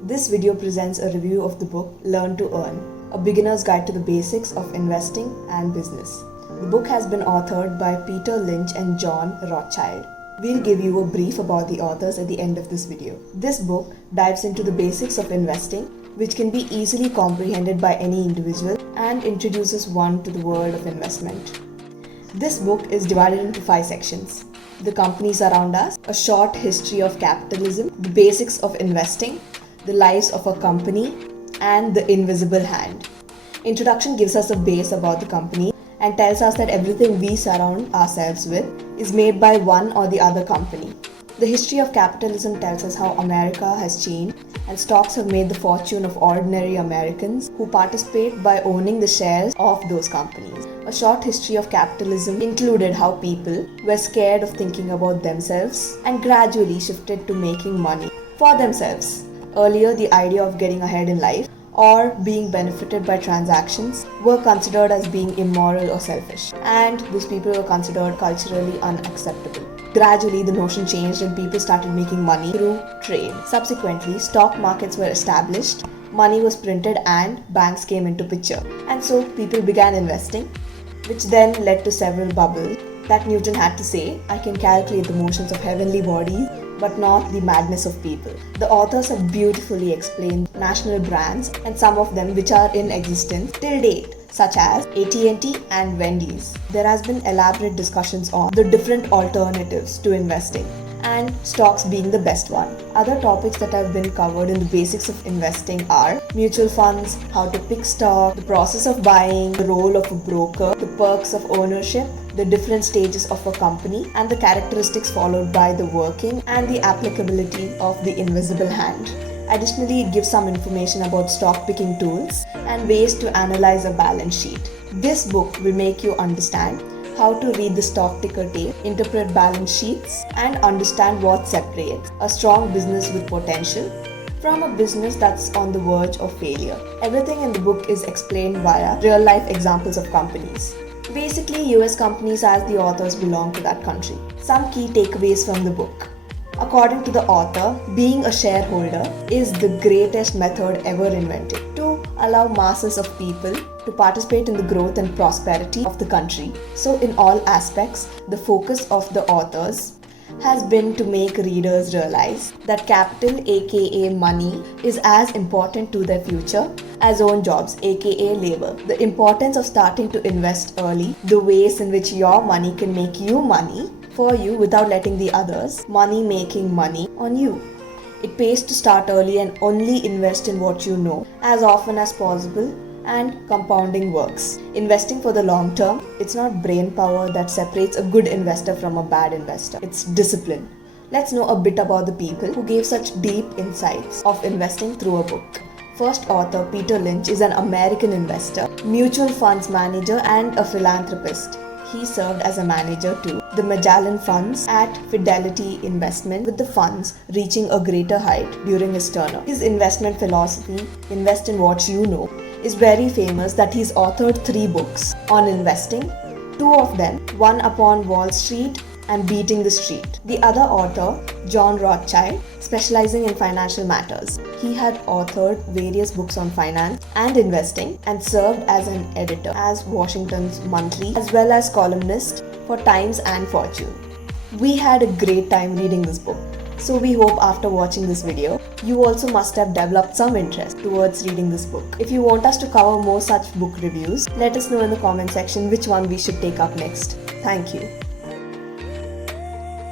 This video presents a review of the book Learn to Earn, a beginner's guide to the basics of investing and business. The book has been authored by Peter Lynch and John Rothchild. We'll give you a brief about the authors at the end of this video. This book dives into the basics of investing, which can be easily comprehended by any individual, and introduces one to the world of investment. This book is divided into 5 sections. The companies around us, a short history of capitalism, the basics of investing, the lives of a company, and the invisible hand. Introduction gives us a base about the company and tells us that everything we surround ourselves with is made by one or the other company. The history of capitalism tells us how America has changed and stocks have made the fortune of ordinary Americans who participate by owning the shares of those companies. A short history of capitalism included how people were scared of thinking about themselves and gradually shifted to making money for themselves. Earlier, the idea of getting ahead in life or being benefited by transactions were considered as being immoral or selfish, and these people were considered culturally unacceptable. Gradually, the notion changed and people started making money through trade. Subsequently, stock markets were established, money was printed, and banks came into picture. And so people began investing, which then led to several bubbles that Newton had to say, "I can calculate the motions of heavenly bodies, but not the madness of people." The authors have beautifully explained national brands and some of them which are in existence till date, such as AT&T and Wendy's. There has been elaborate discussions on the different alternatives to investing, and stocks being the best one. Other topics that have been covered in the basics of investing are mutual funds, how to pick stock, the process of buying, the role of a broker, the perks of ownership, the different stages of a company, and the characteristics followed by the working and the applicability of the invisible hand. Additionally, it gives some information about stock picking tools and ways to analyze a balance sheet. This book will make you understand how to read the stock ticker tape, interpret balance sheets, and understand what separates a strong business with potential from a business that's on the verge of failure. Everything in the book is explained via real-life examples of companies. Basically, US companies as the authors belong to that country. Some key takeaways from the book. According to the author, being a shareholder is the greatest method ever invented to allow masses of people to participate in the growth and prosperity of the country. So in all aspects, the focus of the authors has been to make readers realize that capital, aka money, is as important to their future as own jobs, aka labor. The importance of starting to invest early, the ways in which your money can make you money for you without letting the others money making money on you. It pays to start early and only invest in what you know as often as possible, and compounding works. Investing for the long term, it's not brain power that separates a good investor from a bad investor. It's discipline. Let's know a bit about the people who gave such deep insights of investing through a book. First author, Peter Lynch, is an American investor, mutual funds manager, and a philanthropist. He served as a manager to the Magellan funds at Fidelity Investment, with the funds reaching a greater height during his tenure. His investment philosophy, invest in what you know, is very famous that he's authored 3 books on investing, 2 of them, one upon Wall Street and Beating the Street. The other author, John Rothchild, specializing in financial matters. He had authored various books on finance and investing and served as an editor as Washington's Monthly as well as columnist for Times and Fortune. We had a great time reading this book. So we hope after watching this video, you also must have developed some interest towards reading this book. If you want us to cover more such book reviews, let us know in the comment section which one we should take up next. Thank you.